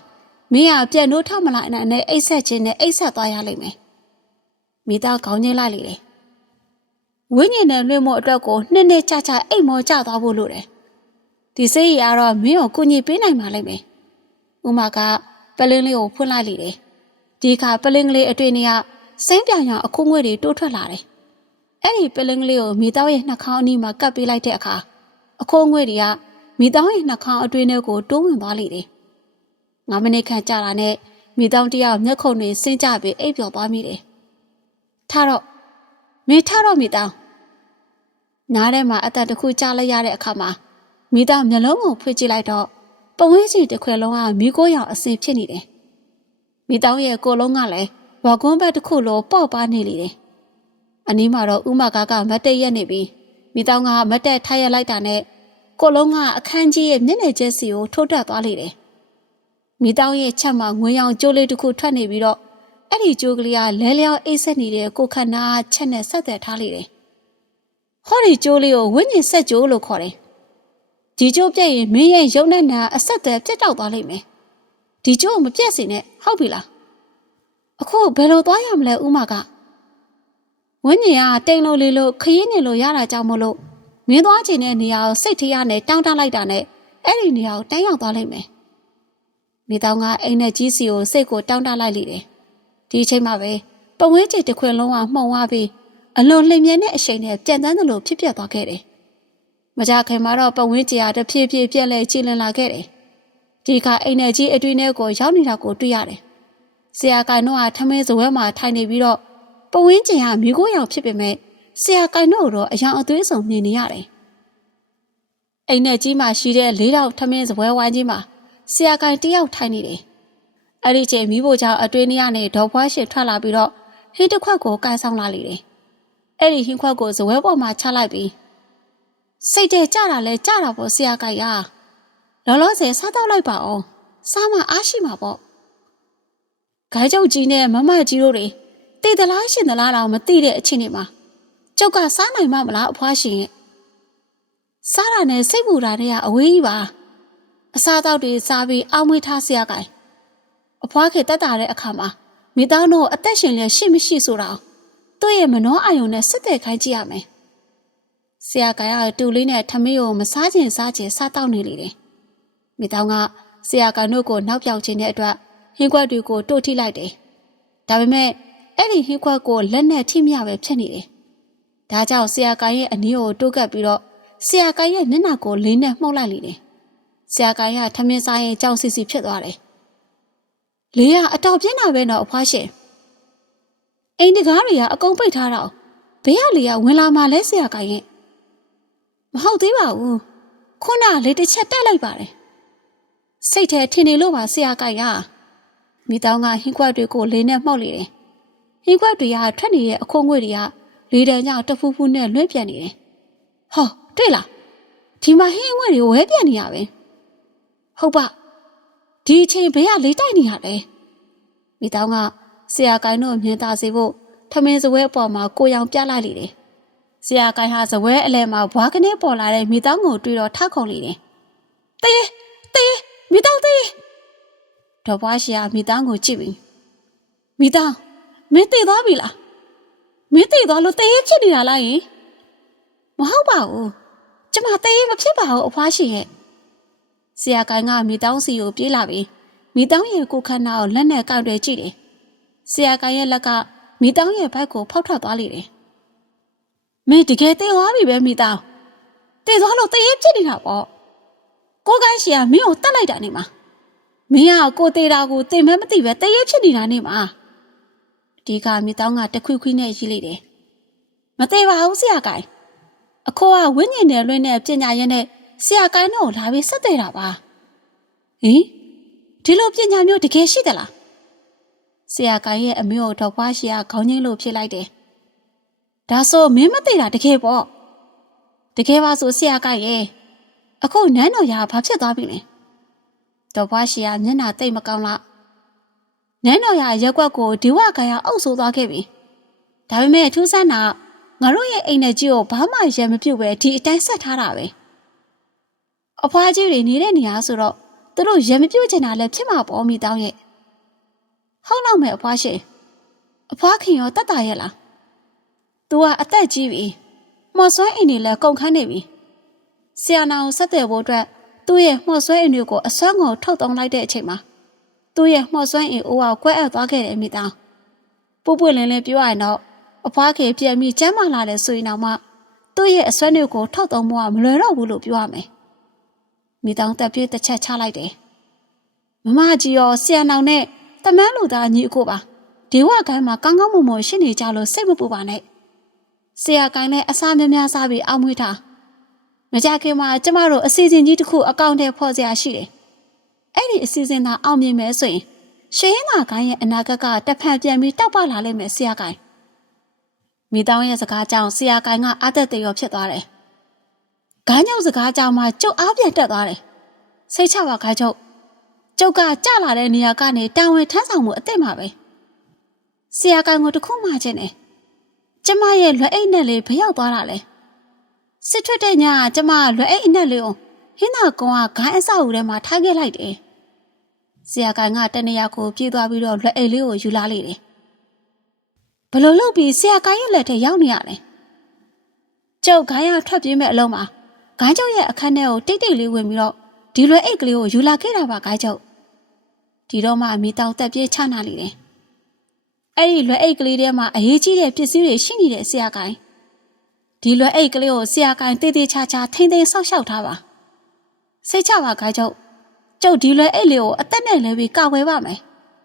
မင်းကပြန်လို့ထောက်မလိုက်နိုင်နဲ့အိတ်ဆက်ခြင်းနဲ့အိတ်ဆက်သွားရလိမ့်မယ် မိသားခေါင်းချင်းလိုက်လေတယ်ဝိညာဉ်နဲ့လွှင့်မို့အတွက်ကိုနှစ်နှစ်ချာချာအိတ်မောကျသွားဖို့လိုတယ်ဒီစိတ်ရကတော့မင်းကိုကုညီပေးနိုင်ပါလိမ့်မယ်ဥမာကပလင်းလေးကိုဖွင့်လိုက်လေတယ်ဒီအခါပလင်းကလေးအတွင်းကစိမ့်ပြောင်ရောင်အခုငွေတွေတိုးထွက်လာတယ်အဲ့ဒီပလင်းကလေးကိုမိသားရဲ့နှာခေါင်းအနီးမှာကပ်ပေးလိုက်တဲ့အခါအခိုးငွေတွေကမိသားရဲ့နှာခေါင်းအတွင်းထဲကိုတိုးဝင်သွားလေတယ်ငါးမိနစ်ခန့်ကြာလာနဲ့မိသားတယောက်မျက်ခုံတွေဆင်းကြပြီးအိပ်ပျော်သွားမိတယ် ထားတော့မင်းထားတော့မိသားနားထဲမှာအတန်တစ်ခုကြားလိုက်ရတဲ့အခါမှာမိသားမျက်လုံးကိုဖွင့်ကြည့်လိုက်တော့ပဝင်းစီတစ်ခွဲလုံးကမိကိုရောင်အစင်ဖြစ်နေတယ်မိသားရဲ့ကိုယ်လုံးကလည်းဝါကွန်းဘက်တစ်ခုလိုပေါ့ပါနေလေတယ်အနီးမှာတော့ဥမကားကမတ်တက်ရက်နေပြီးမိသားကမတ်တက်ထားရလိုက်တာနဲ့ကိုလုံးကအခန်းကြီးရဲ့မျက်နှာကျက်စီကိုထိုးတက်သွားလေတယ်မိသားရဲ့ချက်မှာငွေရောင်ကြိုးလေးတစ်ခုထွက်နေပြီးတော့ အဲ့ဒီကြိုးကလေးကလဲလျောင်းအိတ်ဆက်နေတဲ့ကိုခန္ဓာချက်နဲ့ဆက်သွယ်ထားလေတယ်ဟောဒီကြိုးလေးကိုဝိညာဉ်ဆက်ကြိုးလို့ခေါ်တယ်ဒီကြိုးပြည့်ရင်မင်းရဲ့ရုပ်နဲ့နာအဆက်အသွယ်ပြတ်တောက်သွားလိမ့်မယ်ဒီကြိုးကိုမပြတ်စေနဲ့ဟုတ်ပြီလားအခုဘယ်လိုသွားရမလဲဥမာကဝိညာဉ်ကတိမ်လို့လေးလို့ခရီးနေလို့ရတာကြောင့်မလို့မင်းသွားချင်တဲ့နေရာကိုစိတ်ထရနဲ့တောင်းတလိုက်တာနဲ့အဲ့ဒီနေရာကိုတန်းရောက်သွားလိမ့်မယ်မိတောင်ကအိမ်နဲ့ကြီးစီကိုစိတ်ကိုတောင်းတလိုက်လိမ့်တယ် ဒီအချိန်မှာပဲပဝင်းကျစ်တစ်ခွင်လုံးကမှုံသွားပြီးအလွန်လျင်မြဲတဲ့အချိန်နဲ့ပြန်တန်းသလိုဖြစ်ပျက်သွားခဲ့တယ်မကြခင်မှာတော့ပဝင်းကျစ်ဟာတဖြည်းဖြည်းပြက်လဲကြည်လင်လာခဲ့တယ်ဒီခါအိမ်နဲ့ကြီးအတွင်းထဲကိုရောက်နေတာကိုတွေ့ရတယ်ဆရာကိုင်တော့ထမင်းစပွဲမှာထိုင်နေပြီးတော့ပဝင်းကျင်ကမိခိုးရောင်ဖြစ်ပေမဲ့ဆရာကိုင်တော့တော့အယောင်အသွေးစုံမြင်နေရတယ်။အိမ်နဲ့ကြီးမှရှိတဲ့လေးတောက်ထမင်းစပွဲဝိုင်းကြီးမှာဆရာကိုင်တယောက်ထိုင်နေတယ်။ အဲ့ဒီချိန်မိဖို့ကြောင့်အတွင်းထဲကနေဒေါ်ဖွားရှင်ထွက်လာပြီးတော့ဟင်းတစ်ခွက်ကိုကန်ဆောင်လာလေတယ်။အဲ့ဒီဟင်းခွက်ကိုစပွဲပေါ်မှာချလိုက်ပြီးစိတ်ထဲကြတာလဲကြတာပေါ့ဆရာကိုင်ကလောလောဆယ်စားတော့လိုက်ပါအောင်။စားမှအားရှိမှာပေါ့။ဂိုင်းကျုပ်ကြီးနဲ့မမကြီးတို့တွေတည်သလားရှင်သလားတော့မသိတဲ့အချိန်တွေမှာကျုပ်ကစားနိုင်မှမလားအဖွားရှင်ရဲ့စားတာနဲ့စိတ်ပူတာတွေကအဝေးကြီးပါအစားတောက်တွေစားပြီးအောင်းမွေးထားစရာကိုင် အဖွားခေတက်တာတဲ့အခါမှာမိသားတို့အသက်ရှင်လျက်ရှိမရှိဆိုတာသူ့ရဲ့မနှောအာယုံနဲ့စစ်တဲ့ခိုင်းကြည့်ရမယ်ဆရာကရတူလေးနဲ့ထမင်းကိုမစားချင်စားချင်စားတောက်နေလေတယ်မိသားကဆရာကတို့ကိုနောက်ပြောင်ခြင်းတဲ့အတွက်ဟင်းခွက်တွေကိုတို့ထိလိုက်တယ်ဒါပေမဲ့အဲ့ဒီဟင်းခွက်ကိုလက်နဲ့ထိမြပဲဖြစ်နေတယ်။ဒါကြောင့်ဆရာကိုင်ရဲ့အနည်းကိုတိုးကပ်ပြီးတော့ဆရာကိုင်ရဲ့မျက်နှာကိုလင်းနဲ့မှုတ်လိုက်လေတယ်။ဆရာကိုင်ကထမင်းစားရင်ကြောင်စီစီဖြစ်သွားတယ်။ လေးကအတော်ပြင်းတာပဲတော့အဖွားရှင်။အိမ်တကားတွေကအကုန်ပိတ်ထားတော့ဘေးကလေးကဝင်လာမှလဲဆရာကိုင်ရဲ့မဟုတ်သေးပါဘူး။ခုနလေတစ်ချက်တက်လိုက်ပါတယ်။စိတ်ထဲထင်နေလို့ပါဆရာကိုင်ကမိတောင်းကဟင်းခွက်တွေကိုလင်းနဲ့မှုတ်လေတယ်။ဟင်းခွက်တွေကထွက်နေတဲ့အခိုးငွေတွေကလေတံကြောင့်တဖူးဖူးနဲ့လွှဲပြန်နေတယ်။ဟောတွေ့လားဒီမှာဟင်းငွေတွေဝဲပြန်နေရပဲ။ဟုတ်ပါ ဒီအချိန်ဘေးကလေးတိုက်နေရလဲ။မိတောင်းကဆရာကိုင်းတို့မြင်သာစေဖို့ထမင်းစပွဲအပေါ်မှာကိုရောင်ပြလိုက်လေတယ်။ဆရာကိုင်းဟာစပွဲအလဲမှာဘွားကနေပေါ်လာတဲ့မိတောင်းကိုတွေ့တော့ထခုံလေတယ်။တေးတေးမိတောင်းတေးတော့ဘွားရှိကမိတောင်းကိုကြည့်ပြီးမိတောင်းမင်းသိသွားပြီလားမင်းသိသွားလို့တရေဖြစ်နေတာလားယင်မဟုတ်ပါဘူးကျမတရေမဖြစ်ပါဘူးအဖွားရှင်ရဲ့ ဆရာကိုင်ကမိတောင်းစီကိုပြေးလာပြီးမိတောင်းရဲ့ကိုခန္ဓာကိုလက်နဲ့ကောက်တယ်ကြည့်တယ်ဆရာကိုင်ရဲ့လက်ကမိတောင်းရဲ့ဘက်ကိုဖောက်ထွက်သွားလိမ့်တယ်မင်းတကယ်သိသွားပြီပဲမိတောင်းသိသွားလို့တရေဖြစ်နေတာပေါ့ကိုကိုင်းရှင်ကမင်းကိုတတ်လိုက်တာနေမှာမင်းကကိုသေးတာကိုသိမဲမသိပဲတရေဖြစ်နေတာနေမှာဒီကမြေတောင်းကတခွိခွိနဲ့ရေးလိုက်တယ်မသေးပါဘူးဆရာကိုင်အခိုးကဝင်းညင်နယ်လွင်းနဲ့ပညာရဲနဲ့ ဆရာကိုင်တော့လာပြီးဆက်သေးတာပါဟင်ဒီလိုပညာမျိုးတကယ်ရှိသလားဆရာကိုင်ရဲ့အမျိုးတော်ဖွားရှိကခေါင်းချင်းလို့ဖြစ်လိုက်တယ်ဒါဆိုမင်းမသိတာတကယ်ပေါ့တကယ်ပါဆိုဆရာကိုင်ရဲ့အခုနန်းတော်ရာဘာဖြစ်သွားပြီလဲတော်ဖွားရှိကမျက်နှာတိတ်မကောင်းလားနန်းတော်ရရက်ကွက်ကိုဒီဝခံရအုပ်ဆိုးသွားခဲ့ပြီဒါပေမဲ့ထူးဆန်းတာငါတို့ရဲ့အိမ်နဲ့ကြီးကိုဘာမှရံမပြုတ်ပဲဒီအတိုင်းဆက်ထားတာပဲ အဖွားကြီးတွေနေတဲ့နေရာဆိုတော့သူတို့ရမပြုတ်ချင်တာလည်းဖြစ်မှာပေါ့မိတောင်းရဲ့ဟုတ်တော့မယ်အဖွားရှင်အဖွားခင်ရောတတ်တာရဲ့လား तू ကအသက်ကြီးပြီမော်ဆွဲအိမ်တွေလည်းကုန်ခန်းနေပြီဆရာနာကိုဆက်သွယ်ဖို့အတွက်သူ့ရဲ့မော်ဆွဲအိမ်တွေကိုအစွမ်းကုန်ထုတ်တုံးလိုက်တဲ့အချိန်မှာသူ့ရဲ့မော်ဆွဲအိမ်အိုးကကွဲအပ်သွားခဲ့တယ်မိတောင်းပူပွင့်လင်းလင်းပြောရရင်တော့အဖွားခင်ပြန်ပြီးကျမ်းမာလာတယ်ဆိုရင်တော့မှသူ့ရဲ့အစွမ်းတွေကိုထုတ်တုံးဖို့ကမလွယ်တော့ဘူးလို့ပြောရမယ် မိတောင်းတက်ပြေးတစ်ချက်ချလိုက်တယ်မမကြီးရောဆရာနောင်နဲ့တမန်းလူသားညီအကိုပါဒီဝကိုင်းမှာကောင်းကောင်းမွန်မွန်ရှိနေကြလို့စိတ်မပူပါနဲ့ဆရာကိုင်းလည်းအစားများများစားပြီးအောင်းမွေးထားမကြခင်မှာကျမတို့အစီအစဉ်ကြီးတစ်ခုအကောင့်ထဲဖော်စရာရှိတယ်အဲ့ဒီအစီအစဉ်သာအောင်မြင်မယ်ဆိုရင်ရှင်းငါကိုင်းရဲ့အနာဂတ်ကတစ်ဖန်ပြန်ပြီးတောက်ပလာလိမ့်မယ်ဆရာကိုင်းမိတောင်းရဲ့စကားကြောင့်ဆရာကိုင်းကအသက်တရောဖြစ်သွားတယ် ဂိုင်းညောင်စကားကြောင့်မှကျုပ်အားပြန်တက်သွားတယ်စိတ်ချပါခိုင်းချုပ်ကျုပ်ကကြလာတဲ့နေရာကနေတာဝန်ထမ်းဆောင်မှုအစ်စ်မှာပဲဆရာကန်ကိုတခုမှချင်းတယ်ကျမရဲ့လွယ်အိတ်နဲ့လေးဘရောက်သွားတာလဲစစ်ထွက်တဲ့ညကကျမလွယ်အိတ်နဲ့လေးကိုဟင်းသာကုန်းကဂိုင်းအဆောက်အဦထဲမှာထားခဲ့လိုက်တယ်ဆရာကန်ကတနေရာကိုပြေးသွားပြီးတော့လွယ်အိတ်လေးကိုယူလာလိုက်တယ်ဘလို့လုပ်ပြီးဆရာကန်ရဲ့လက်ထဲရောက်နေရလဲကျုပ်ဂိုင်းရထွက်ပြေးမဲ့အလုံးမှာ ဂိုင်းကျုပ်ရဲ့အခန်းထဲကိုတိတ်တိတ်လေးဝင်ပြီးတော့ဒီလွယ်အိတ်ကလေးကိုယူလာခဲ့တာပါဂိုင်းကျုပ်ဒီတော့မှအမိတောင်တက်ပြေးချနာလိတယ်။အဲ့ဒီလွယ်အိတ်ကလေးထဲမှာအရေးကြီးတဲ့ပစ္စည်းတွေရှိနေတဲ့ဆရာကိုင်ဒီလွယ်အိတ်ကလေးကိုဆရာကိုင်တေးသေးချာချာထိမ့်သိမ်းဆောက်ရှောက်ထားပါ။စိတ်ချပါခိုင်းချုပ်ကျုပ်ဒီလွယ်အိတ်လေးကိုအသက်နဲ့လဲပြီးကာကွယ်ပါမယ်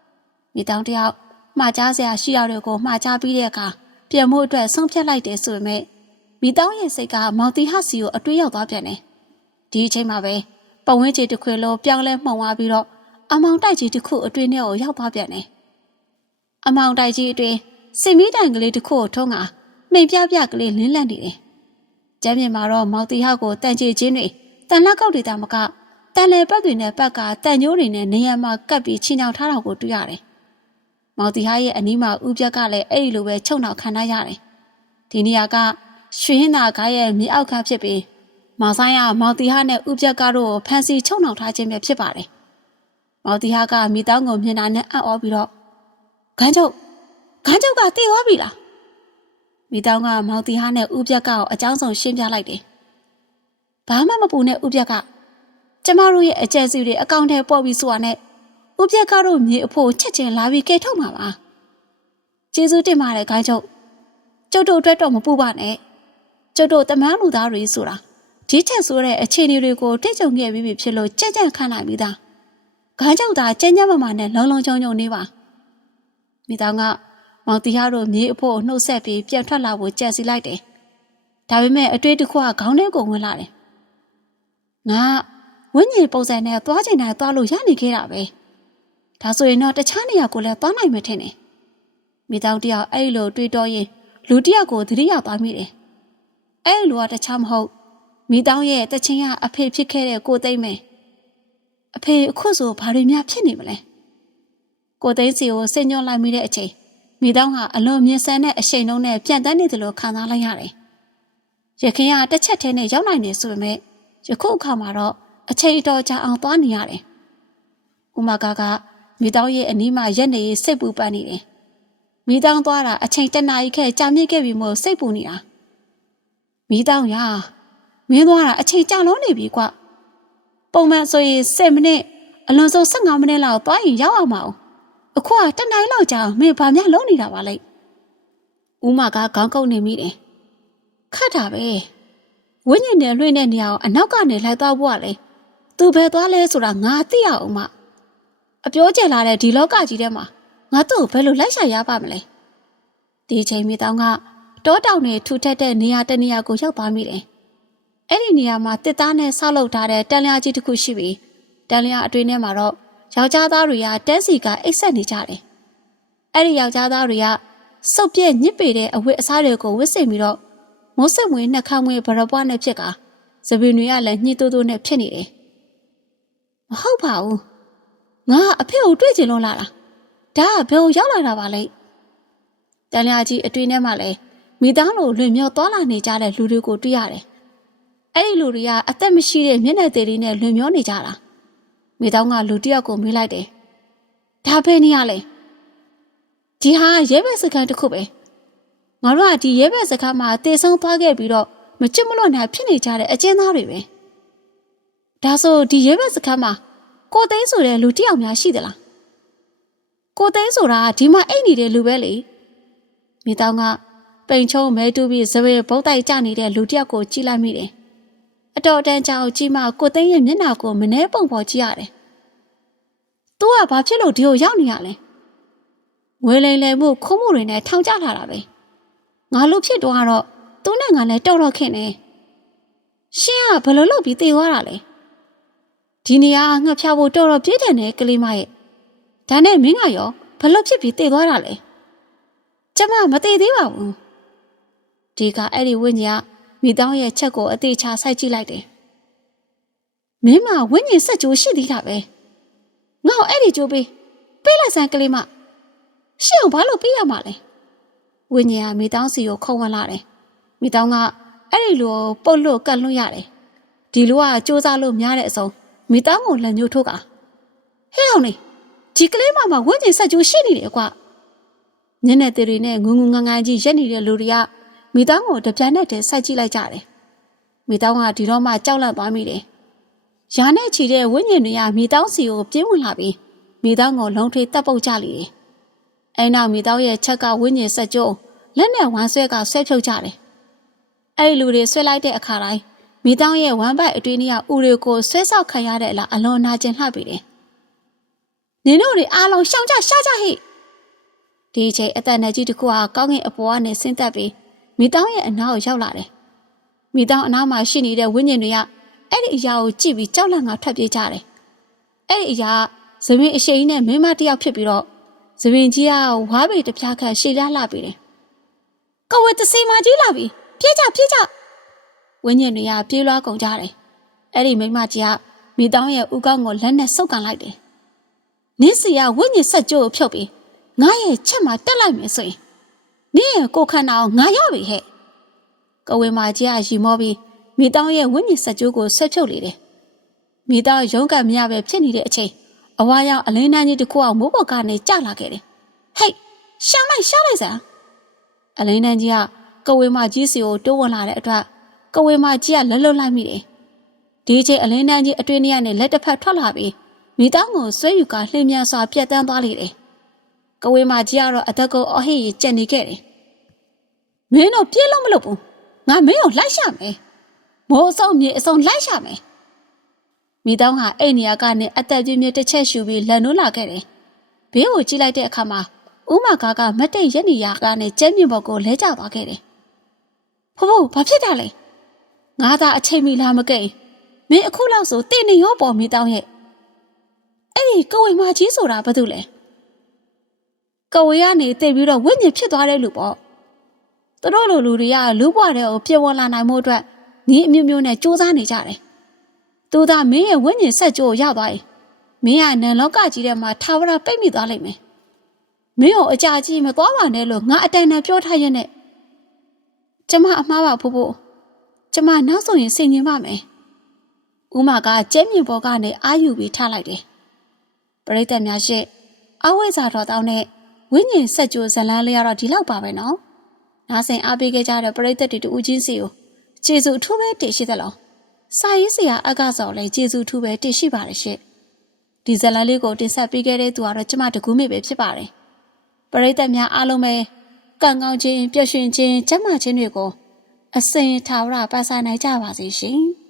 ။မိတောင်တယောက်မှားကြားစရာရှိရတဲ့ကိုမှားကြားပြီးတဲ့အခါပြန်မှုအတွက်ဆုံးဖြတ်လိုက်တယ်ဆိုပေမဲ့ မိတောင်ရဲ့စိတ်ကမောင်တီဟစီကိုအတွေးရောက်သွားပြန်တယ်။ဒီအချိန်မှာပဲပဝင်းချေတစ်ခွေလုံးပြောင်းလဲမှုံသွားပြီးတော့အမောင်တိုက်ကြီးတစ်ခုအတွင်းထဲကိုရောက်သွားပြန်တယ်။အမောင်တိုက်ကြီးအတွင်းစင်မီးတိုင်ကလေးတစ်ခုကိုထုံးကမိန်ပြပြကလေးလင်းလန့်နေတယ်။ကျမ်းပြင်မှာတော့မောင်တီဟောက်ကိုတန်ချေချင်းတွေတန်လက်ကောက်တွေတာမကတန်လေပတ်တွေနဲ့ပတ်ကတန်ညိုးတွေနဲ့နေရမှာကပ်ပြီးချင်းချောင်ထားတာကိုတွေ့ရတယ်။မောင်တီဟရဲ့အနီးမှာဥပြက်ကလည်းအဲ့ဒီလိုပဲချုံနောက်ခံထားရတယ်။ဒီနေရာက ရွှေဟင်းသာကားရဲ့မြေအောက်ခန်းဖြစ်ပြီးမောင်ဆိုင်ကမောင်တီဟနဲ့ဥပြက်ကတော့ဖန်စီချုံနောက်ထားခြင်းပဲဖြစ်ပါတယ်။မောင်တီဟကမိတောင်းကိုမြင်တာနဲ့အံ့ဩပြီးတော့ခန်းချုပ်ခန်းချုပ်ကတည်သွားပြီလား။မိတောင်းကမောင်တီဟနဲ့ဥပြက်ကောအကြောင်းဆုံးရှင်းပြလိုက်တယ်။ဘာမှမပူနဲ့ဥပြက်ကကျမတို့ရဲ့အကြံစီတွေအကောင့်ထဲပေါ်ပြီးဆိုတာနဲ့ဥပြက်ကတော့မြေအဖို့ချက်ချင်းလာပြီးကဲထုတ်မှာပါ။ကျေးဇူးတင်ပါတယ်ခန်းချုပ်ကျုပ်တို့အတွက်တော့မပူပါနဲ့ ကျုပ်တို့တမန်လူသားတွေဆိုတာဒီချက်ဆိုတဲ့အခြေအနေတွေကိုတိကျုံခဲ့ပြီးပြီဖြစ်လို့ကြက်ကြက်ခန့်နိုင်ပြီးသား။ခေါင်းကျောက်သားကျဉ်းကျဉ်းမမနဲ့လုံလုံချုံချုံနေပါ။မိသားကမောင်တရားတို့မြေအဖို့နှုတ်ဆက်ပြီးပြန်ထွက်လာဖို့ကြက်စီလိုက်တယ်။ဒါပေမဲ့အတွေ့တစ်ခုကခေါင်းထဲကိုဝင်လာတယ်။ငါဝင်းကြီးပုံစံနဲ့သွားချင်တိုင်းသွားလို့ရနေခဲ့တာပဲ။ဒါဆိုရင်တော့တခြားနေရာကိုလည်းသွားနိုင်မှထင်တယ်။မိသားတယောက်အဲ့လိုတွေးတောရင်လူတယောက်ကိုသတိရသွားမိတယ်။ အဲ့လိုကတခြားမဟုတ်မိတောင်းရဲ့တချင်းကအဖေဖြစ်ခဲ့တဲ့ကိုသိမ့်မယ်အဖေအခုဆိုဘာတွေများဖြစ်နေမလဲကိုသိမ့်စီကိုစိတ်ညွှန်လိုက်မိတဲ့အချိန်မိတောင်းဟာအလွန်မြင်ဆန်တဲ့အရှိန်နှုံးနဲ့ပြန်တန်းနေတယ်လို့ခံစားလိုက်ရတယ်ရခင်ကတစ်ချက်တည်းနဲ့ရောက်နိုင်နေဆိုပေမဲ့ယခုအခါမှာတော့အချိန်တော်ကြာအောင်သွားနေရတယ်ဥမာကကမိတောင်းရဲ့အနီးမှာရက်နေစိတ်ပူပန်နေတယ်မိတောင်းသွားတာအချိန်တနာရီခဲကြာမြင့်ခဲ့ပြီမို့စိတ်ပူနေတာ မိတောင်းရာမင်းသွားတာအချိန်ကြာလုံးနေပြီကွပုံမှန်ဆိုရင်10မိနစ်အလွန်ဆုံး15မိနစ်လောက်သွားရင်ရောက်အောင်မအောင်အခုကတနိုင်လောက်ကြာမင်းဘာများလုံးနေတာပါလဲဦးမကခေါင်းကုပ်နေမိတယ်ခတ်တာပဲဝင်းညင်နဲ့လွှင့်တဲ့နေရာကိုအနောက်ကနေလိုက်သွားဖို့ကလေသူဘယ်သွားလဲဆိုတာငါသိရအောင်မအပြောကျလာတဲ့ဒီလောကကြီးထဲမှာငါသူ့ကိုဘယ်လိုလိုက်ရှာရပါမလဲဒီချိန်မိတောင်းက တောတောင်နဲ့ထူထပ်တဲ့နေရာတနေရာကိုရောက်သွားမိတယ်အဲ့ဒီနေရာမှာတစ်သားနဲ့ဆောက်လုပ်ထားတဲ့တန်လျာကြီးတစ်ခုရှိပြီးတန်လျာအတွင်းထဲမှာတော့ယောက်ျားသားတွေကတန်းစီကအိတ်ဆက်နေကြတယ်။အဲ့ဒီယောက်ျားသားတွေကစုပ်ပြက်ညစ်ပေတဲ့အဝတ်အစားတွေကိုဝတ်ဆင်ပြီးတော့မိုးဆက်မွေးနှက်ခမ်းမွေးဘရပွားနဲ့ဖြစ်ကသပင်တွေကလည်းညှိတိုးတိုးနဲ့ဖြစ်နေတယ်။မဟုတ်ပါဘူး။ငါအဖေကိုတွေ့ချင်လို့လာတာ။ဒါကဘယ်ကိုရောက်လာတာပါလဲ။တန်လျာကြီးအတွင်းထဲမှာလည်း မိသားလိုလွင်မြော်သွားလာနေကြတဲ့လူတွေကိုတွေ့ရတယ်။အဲ့ဒီလူတွေကအသက်မရှိတဲ့မျက်နှာသေးလေးနဲ့လွန်မျောနေကြတာမိတောင်းကလူတစ်ယောက်ကိုမေးလိုက်တယ်ဒါပဲနေရလဲဒီဟာရဲဘက်စခန်းတစ်ခုပဲငါတို့ကဒီရဲဘက်စခန်းမှာတေဆုံးသွားခဲ့ပြီးတော့မချစ်မလွတ်နိုင်ဖြစ်နေကြတဲ့အကျဉ်းသားတွေပဲဒါဆိုဒီရဲဘက်စခန်းမှာကိုသိန်းဆိုတဲ့လူတစ်ယောက်များရှိသလားကိုသိန်းဆိုတာဒီမှာအိတ်နေတဲ့လူပဲလေမိတောင်းက ပိန်ချုံမဲတူပြီးဇဝေဘုတ်တိုက်ကြနေတဲ့လူတစ်ယောက်ကိုကြည့်လိုက်မိတယ်အတော်တန်ကြောင်ကြည့်မှကိုသိန်းရဲ့မျက်နှာကိုမနှဲပုံပေါ်ကြည့်ရတယ်။ "तू ကဘာဖြစ်လို့ဒီကိုရောက်နေရလဲ။ငွေလိမ်လည်မှုခုံးမှုတွေနဲ့ထောင်ကျလာတာပဲ။ငါလူဖြစ်တော့ကတော့သူနဲ့ငါနဲ့တော်တော်ခင်နေ။ရှင်းကဘယ်လိုလုပ်ပြီးတေသွားတာလဲ။ဒီနေရာငှက်ဖြားဖို့တော်တော်ပြည့်တယ်နဲ့ကလေးမရဲ့။ဒါနဲ့မင်းကရောဘယ်လိုဖြစ်ပြီးတေသွားတာလဲ။ကျမမတေသေးပါဘူး။ ဒီကအဲ့ဒီဝိညာဉ်ကမိတောင်းရဲ့ချက်ကိုအသေးချစိုက်ကြည့်လိုက်တယ်။မင်းမဝိညာဉ်ဆက်ကြိုးရှိသေးတာပဲ။ငါ့ကိုအဲ့ဒီကြိုးပေးပေးလိုက်စမ်းကလေးမရှင့်ကိုဘာလို့ပေးရမှာလဲ။ဝိညာဉ်ကမိတောင်းစီကိုခုံဝင်လာတယ်။မိတောင်းကအဲ့ဒီလိုပုတ်လို့ကတ်လွတ်ရတယ်။ဒီလိုကစူးစားလို့များတဲ့အစုံမိတောင်းကိုလက်ညှိုးထိုးကဟဲ့အောင်နေဒီကလေးမမဝိညာဉ်ဆက်ကြိုးရှိနေတယ်ကွာ။ညနေသေးတွေနဲ့ငုံငုံငန်းငန်းကြီးရက်နေတဲ့လူတွေက မိသားကိုတပြိုင်နက်တည်းစိုက်ကြည့်လိုက်ကြတယ်။မိသားကဒီတော့မှကြောက်လန့်သွားမိတယ်။ရာနဲ့ချီတဲ့ဝိညာဉ်တွေကမိသားစီကိုပြင်းဝင်လာပြီးမိသားကိုလုံးထွေးတပ်ပုတ်ကြလိတယ်။အဲနောက်မိသားရဲ့ချက်ကဝိညာဉ်ဆက်ကျုံလက်နဲ့ဝမ်းဆွဲကဆွဲဖြုတ်ကြတယ်။အဲဒီလူတွေဆွဲလိုက်တဲ့အခါတိုင်းမိသားရဲ့ဝမ်းပိုက်အတွင်းကြီးကဥတွေကိုဆွဲဆောက်ခံရတဲ့အလားအလွန်နာကျင်လှပြီတယ်။နင်တို့တွေအားလုံးရှောင်ကြရှားကြဟိ။ဒီအချိန်အသက်နဲ့ကြီးတစ်ခုဟာကောင်းကင်အပေါ်ကနေဆင်းသက်ပြီး မိတောင်းရဲ့အနားကိုရောက်လာတယ်။မိတောင်းအနားမှာရှိနေတဲ့ဝိညာဉ်တွေကအဲ့ဒီအရာကိုကြည့်ပြီးကြောက်လန့်ကထွက်ပြေးကြတယ်။အဲ့ဒီအရာဇမင်အရှိန်နဲ့မိမတယောက်ဖြစ်ပြီးတော့ဇမင်ကြီးကဝါးပေတစ်ပြားခန့်ရှေ့လာလာပြီးတယ်။ကဝေတစီမာကြီးလာပြီ။ပြေးကြပြေးကြဝိညာဉ်တွေကပြေးလွှားကုန်ကြတယ်။အဲ့ဒီမိမကြီးကမိတောင်းရဲ့ဥကောင်းကိုလက်နဲ့ဆုပ်ကန်လိုက်တယ်။နင်းစီကဝိညာဉ်ဆက်ကြိုးကိုဖြုတ်ပြီးငါရဲ့ချက်မှာတက်လိုက်မယ်ဆိုရင် နင့်ရဲ့ကိုခန္ဓာကိုငါရပြီဟဲ့ကဝေမာကြီးကရီမောပြီးမိတောင်းရဲ့ဝိညာဉ်ဆက်ကြိုးကိုဆက်ဖြုတ်လေတယ်မိတောင်းရုံးကမရပဲဖြစ်နေတဲ့အချိန်အဝါရောက်အလင်းတန်းကြီးတစ်ခုအောင်မိုးပေါ်ကနေကျလာခဲ့တယ်ဟိတ်ရှောင်းလိုက်ရှောင်းလိုက်စမ်းအလင်းတန်းကြီးကကဝေမာကြီးစီကိုတိုးဝင်လာတဲ့အတွက်ကဝေမာကြီးကလှလွတ်လိုက်မိတယ်ဒီချိန်အလင်းတန်းကြီးအတွင်းထဲကနေလက်တစ်ဖက်ထွက်လာပြီးမိတောင်းကိုဆွဲယူကလှည့်မြန်စွာပြတ်တန်းသွားလေတယ် ကဝေမာကြီးကတော့အသက်ကိုအဟိကြီးကြက်နေခဲ့တယ်။မင်းတို့ပြေးလို့မလုပ်ဘူး။ငါမင်းကိုလိုက်ရှာမယ်။မိုးအစုံမြေအစုံလိုက်ရှာမယ်။မိတောင်းဟာအဲ့နေရာကနေအသက်ပြင်းပြင်းတစ်ချက်ရှူပြီးလက်နိုးလာခဲ့တယ်။ဘေးကိုကြည့်လိုက်တဲ့အခါမှာဥမာကားကမတ်တိတ်ရက်နေရာကနေကျဲမြင့်ဘော်ကိုလဲကျသွားခဲ့တယ်။ဖိုးဖိုးဘာဖြစ်တာလဲ။ငါသာအချိန်မီလာမကိတ်မင်းအခုလောက်ဆိုတင်နေရောပေါ်မိတောင်းရဲ့အဲ့ဒီကဝေမာကြီးဆိုတာဘာတူလဲ။ ကဝေကနေတိတ်ပြီးတော့ဝိညာဉ်ဖြစ်သွားတဲ့လူပေါ့သူတို့လိုလူတွေကလူဘွားတွေကိုပြေဝလာနိုင်မှုအတွက်ညီအမျိုးမျိုးနဲ့စူးစမ်းနေကြတယ်သူသာမင်းရဲ့ဝိညာဉ်ဆက်ကြိုးရောက်သွားရင်မင်းကနန်လောကကြီးထဲမှာထာဝရပိတ်မိသွားလိမ့်မယ်မင်းကိုအကြကြီးမသွားပါနဲ့လို့ငါအတိုင်တန်ပြောထားရတဲ့ကျမအမှားပါဖို့ဖို့ကျမနောက်ဆိုရင်စင်ញင်ပါမယ်ဦးမကကျဲမြင့်ဘောကနေအာယူပြီးထားလိုက်တယ်ပရိသတ်များရှေ့အဝိဇ္ဇာတော်တောင်းနဲ့ ဝိညာဉ်ဆက်ကြိုဇလန်းလေးကတော့ဒီလောက်ပါပဲနော်။နားဆင်အားပေးခဲ့ကြတဲ့ပရိသတ်တွေတူချင်းစီကိုကျေစုထူးပဲတည်ရှိသလား။စာရေးဆရာအကစော်လည်းကျေစုထူးပဲတည်ရှိပါတယ်ရှင့်။ဒီဇလန်းလေးကိုတင်ဆက်ပေးခဲ့တဲ့သူကတော့ကျမတကူးမေပဲဖြစ်ပါတယ်။ပရိသတ်များအားလုံးပဲကံကောင်းခြင်းပျက်ရွှင်ခြင်းကျမ်းမာခြင်းတွေကိုအစင်ထာဝရပါစားနိုင်ကြပါစေရှင်။